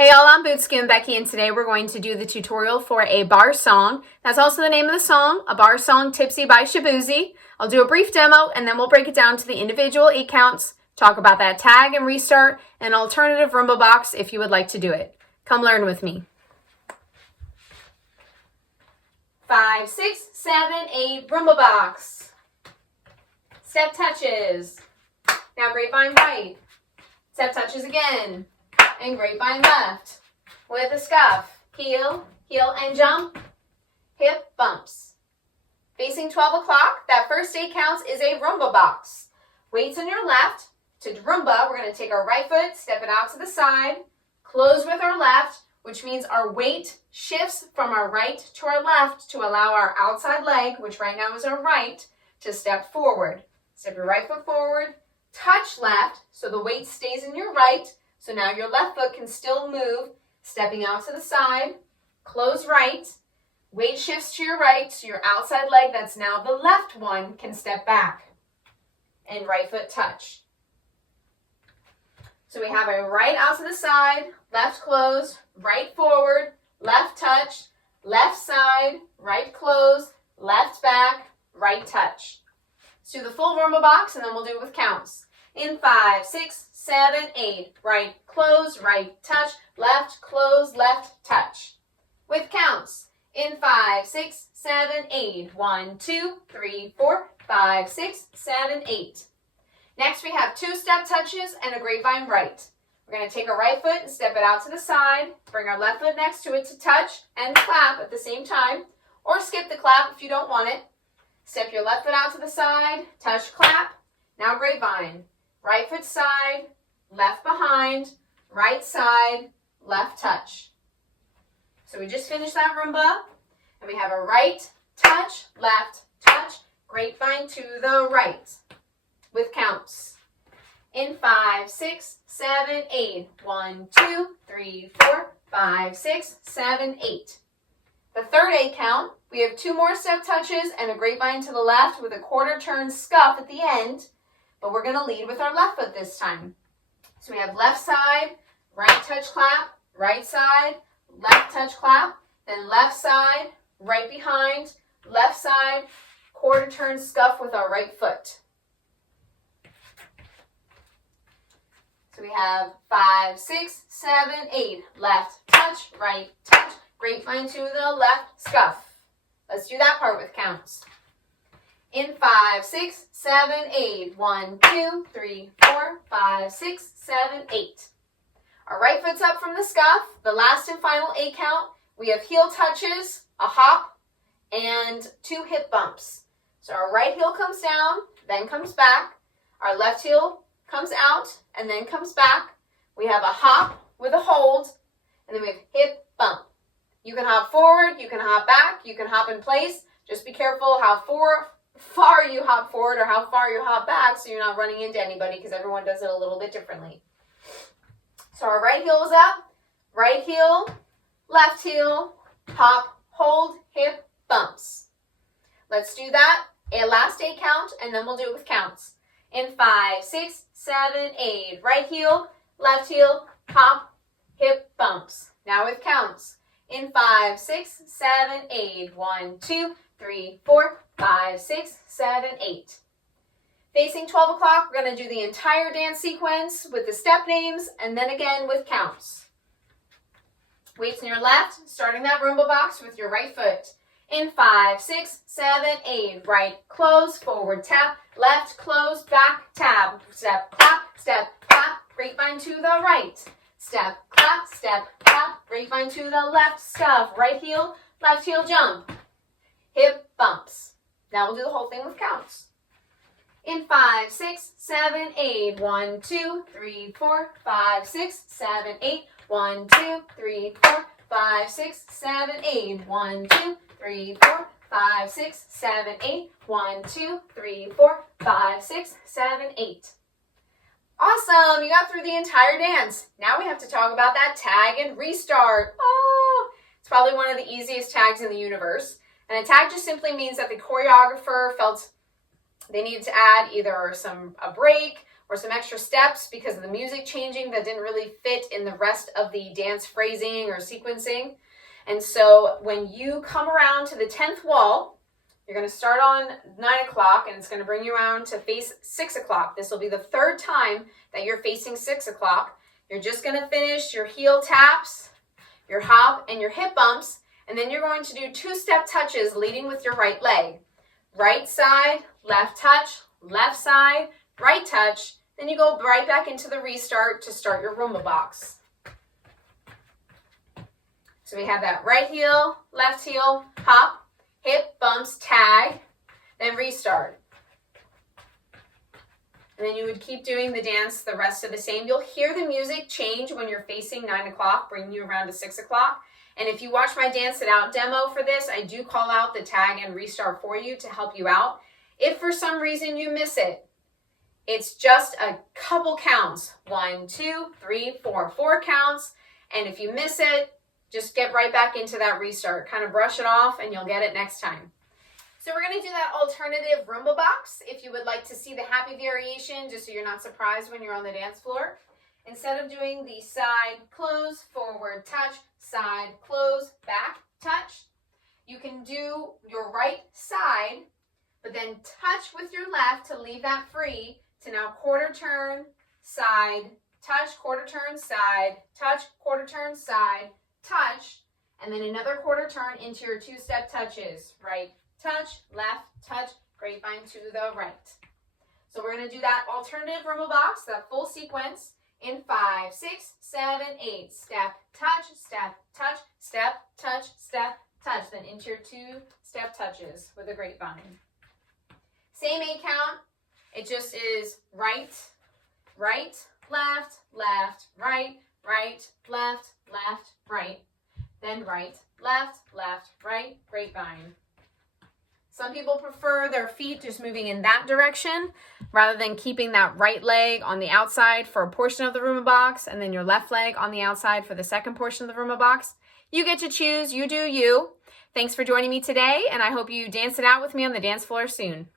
Hey y'all, I'm Scootin Becky, and today we're going to do the tutorial for a bar song. That's also the name of the song, a bar song, Tipsy by Shaboozey. I'll do a brief demo and then we'll break it down to the individual 8 counts, talk about that tag and restart, and alternative rumba box if you would like to do it. Come learn with me. 5, 6, 7, 8, rumba box. Step touches. Now grapevine right. Step touches again. And grapevine left with a scuff. Heel, heel and jump. Hip bumps. Facing 12 o'clock, that first 8 counts is a rumba box. Weights on your left. To rumba, we're going to take our right foot, step it out to the side, close with our left, which means our weight shifts from our right to our left to allow our outside leg, which right now is our right, to step forward. Step your right foot forward, touch left, so the weight stays in your right. So now your left foot can still move, stepping out to the side, close right, weight shifts to your right, so your outside leg, that's now the left one, can step back, and right foot touch. So we have a right out to the side, left close, right forward, left touch, left side, right close, left back, right touch. Let's do the full rumba box and then we'll do it with counts. In 5, 6, 7, 8, right close, right touch, left close, left touch. With counts. In 5, 6, 7, 8, 1, 2, 3, 4, 5, 6, 7, 8. Next we have 2 step touches and a grapevine right. We're going to take our right foot and step it out to the side, bring our left foot next to it to touch and clap at the same time, or skip the clap if you don't want it. Step your left foot out to the side, touch, clap. Now grapevine. Right foot side, left behind, right side, left touch. So we just finished that rumba, and we have a right touch, left touch, grapevine to the right with counts. In 5, 6, 7, 8, 1, 2, 3, 4, 5, 6, 7, 8. The third 8 count, we have 2 more step touches and a grapevine to the left with a quarter turn scuff at the end. But we're going to lead with our left foot this time. So we have left side, right touch clap, right side, left touch clap, then left side, right behind, left side, quarter turn scuff with our right foot. So we have 5, 6, 7, 8, left touch, right touch, grapevine to the left, scuff. Let's do that part with counts. In 5, 6, 7, 8, 1, 2, 3, 4, 5, 6, 7, 8. Our right foot's up from the scuff. The last and final 8 count, we have heel touches, a hop, and 2 hip bumps. So our right heel comes down, then comes back. Our left heel comes out, and then comes back. We have a hop with a hold, and then we have hip bump. You can hop forward, you can hop back, you can hop in place. Just be careful how far you hop forward or how far you hop back so you're not running into anybody because everyone does it a little bit differently. So our right heel is up, right heel, left heel, hop, hold, hip, bumps. Let's do that, a last 8 count, and then we'll do it with counts. In 5, 6, 7, 8, right heel, left heel, hop, hip, bumps. Now with counts. In 5, 6, 7, 8, 1, 2, 3, 4, 5, 6, 7, 8. Facing 12 o'clock, we're going to do the entire dance sequence with the step names and then again with counts. Weights on your left, starting that rumba box with your right foot. In 5, 6, 7, 8, right close, forward tap, left close, back tab, step, clap, grapevine to the right. Step, clap, grapevine to the left, scuff, right heel, left heel jump. Hip bumps. Now we'll do the whole thing with counts. In 5, 6, 7, 8, 1, 2, 3, 4, 5, 6, 7, 8, 1, 2, 3, 4, 5, 6, 7, 8, 1, 2, 3, 4, 5, 6, 7, 8, 1, 2, 3, 4, 5, 6, 7, 8. Awesome! You got through the entire dance. Now we have to talk about that tag and restart. Oh, it's probably one of the easiest tags in the universe. And a tag just simply means that the choreographer felt they needed to add either a break or some extra steps because of the music changing that didn't really fit in the rest of the dance phrasing or sequencing. And so when you come around to the 10th wall, you're going to start on 9 o'clock and it's going to bring you around to face 6 o'clock. This will be the third time that you're facing 6 o'clock. You're just going to finish your heel taps, your hop, and your hip bumps, and then you're going to do 2-step touches leading with your right leg. Right side, left touch, left side, right touch. Then you go right back into the restart to start your Roomba box. So we have that right heel, left heel, hop, hip, bumps, tag, then restart. And then you would keep doing the dance the rest of the same. You'll hear the music change when you're facing 9 o'clock, bringing you around to 6 o'clock. And if you watch my Dance It Out demo for this, I do call out the tag and restart for you to help you out. If for some reason you miss it, it's just a couple counts. 1, 2, 3, 4, 4 counts. And if you miss it, just get right back into that restart. Kind of brush it off and you'll get it next time. So we're going to do that alternative Roomba box. If you would like to see the happy variation, just so you're not surprised when you're on the dance floor. Instead of doing the side, close, forward, touch, side, close, back, touch, you can do your right side, but then touch with your left to leave that free to now quarter turn, side, touch, quarter turn, side, touch, quarter turn, side, touch, and then another quarter turn into your 2-step touches. Right, touch, left, touch, grapevine to the right. So we're going to do that alternative Roomba box, that full sequence in 5, 6, 7, 8. Step, touch, step, touch, step, touch, step, touch. Then into your 2-step touches with a grapevine. Same 8 count. It just is right, right, left, left, right, right, left, left, right. Then right, left, left, right, grapevine. Some people prefer their feet just moving in that direction rather than keeping that right leg on the outside for a portion of the Roomba box and then your left leg on the outside for the second portion of the Roomba box. You get to choose. You do you. Thanks for joining me today, and I hope you dance it out with me on the dance floor soon.